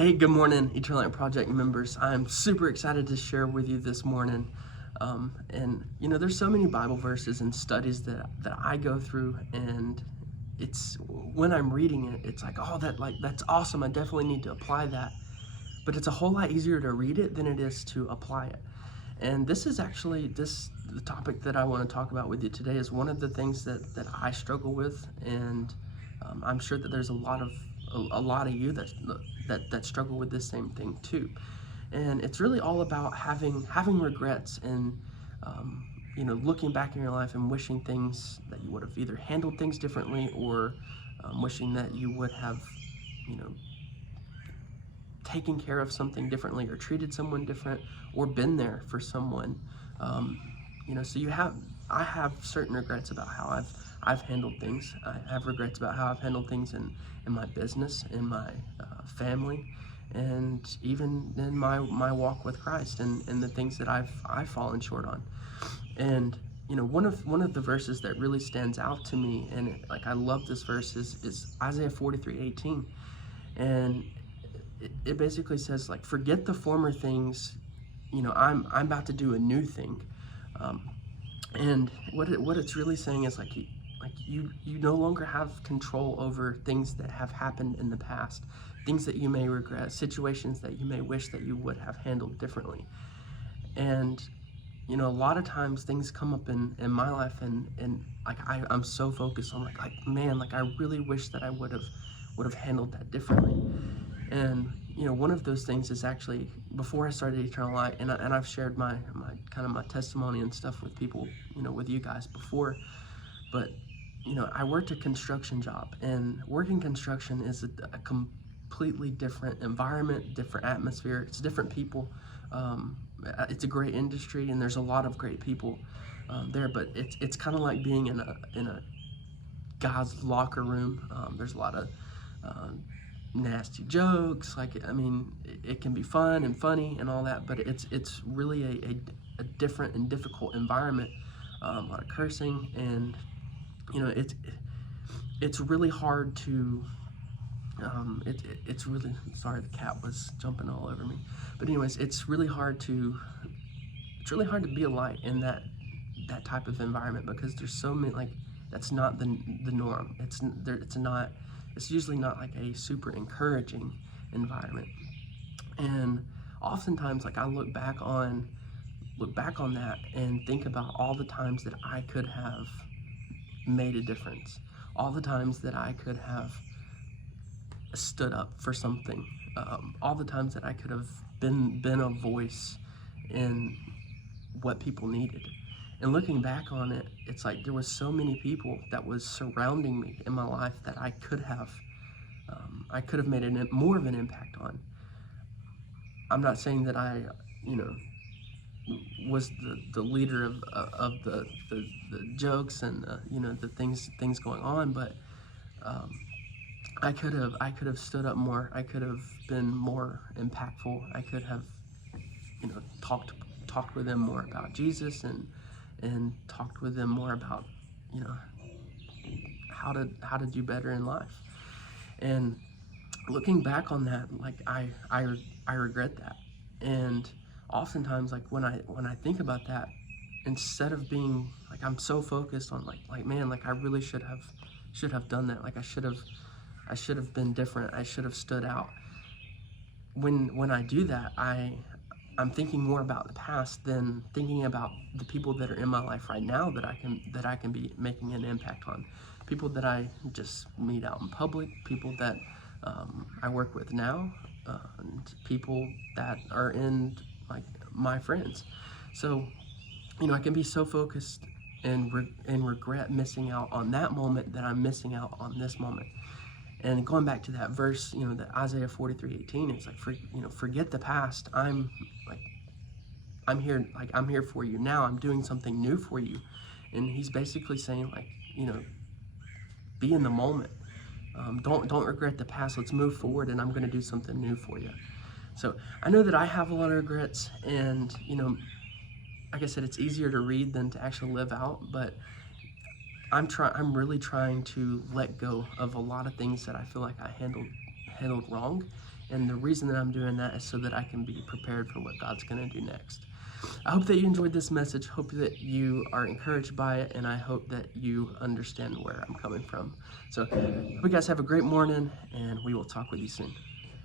Hey, good morning, Eternal Light Project members. I'm super excited to share with you this morning. There's so many Bible verses and studies that I go through, and it's when I'm reading it, it's like, oh, that's awesome. I definitely need to apply that. But it's a whole lot easier to read it than it is to apply it. And this is actually the topic that I want to talk about with you today is one of the things that I struggle with, and I'm sure that there's a lot of you that struggle with this same thing too. And it's really all about having regrets and looking back in your life and wishing things that you would have either handled things differently or wishing that you would have you know taken care of something differently or treated someone different or been there for someone. So I have certain regrets about how I've handled things. I have regrets about how I've handled things in my business, in my family, and even in my walk with Christ, and the things that I've fallen short on. And one of the verses that really stands out to me, and I love this verse, is Isaiah 43:18, and it basically says, like, forget the former things. I'm about to do a new thing. And what it's really saying is you no longer have control over things that have happened in the past, things that you may regret, situations that you may wish that you would have handled differently. And a lot of times things come up in my life, and I'm so focused on man, I really wish that I would have handled that differently. And one of those things is actually before I started Eternal Light, and I've shared my kind of my testimony and stuff with people, with you guys before. But I worked a construction job, and working construction is a completely different environment, different atmosphere. It's different people. It's a great industry, and there's a lot of great people there. But it's kind of like being in a God's locker room. There's a lot of nasty jokes. It can be fun and funny and all that, but it's really a different and difficult environment. A lot of cursing, and it's really hard to it's really, sorry, the cat was jumping all over me, but anyways, it's really hard to be a light in that type of environment, because there's so many, that's not the norm. It's usually not like a super encouraging environment. And oftentimes, I look back on that and think about all the times that I could have made a difference, all the times that I could have stood up for something, all the times that I could have been a voice in what people needed. And looking back on it, it's like there was so many people that was surrounding me in my life that I could have made more of an impact on. I'm not saying that I, was the leader of the jokes and the things going on, but I could have stood up more. I could have been more impactful. I could have talked with them more about Jesus, and talked with them more about how to do better in life. And looking back on that, I regret that. And oftentimes, when I think about that, instead of being I'm so focused on man, I really should have done that. I should have been different. I should have stood out. When I do that, I'm thinking more about the past than thinking about the people that are in my life right now that I can be making an impact on. People that I just meet out in public, people that I work with now, and people that are in my friends. So I can be so focused and regret missing out on that moment that I'm missing out on this moment. And going back to that verse, that Isaiah 43:18, it's forget the past. I'm here, I'm here for you now. I'm doing something new for you. And he's basically saying, be in the moment. Don't regret the past. Let's move forward, and I'm going to do something new for you. So I know that I have a lot of regrets, and like I said, it's easier to read than to actually live out. But I'm really trying to let go of a lot of things that I feel like I handled wrong, And the reason that I'm doing that is so that I can be prepared for what God's going to do next. I hope that you enjoyed this message. Hope that you are encouraged by it, and I hope that you understand where I'm coming from. So, hope you guys have a great morning, and we will talk with you soon.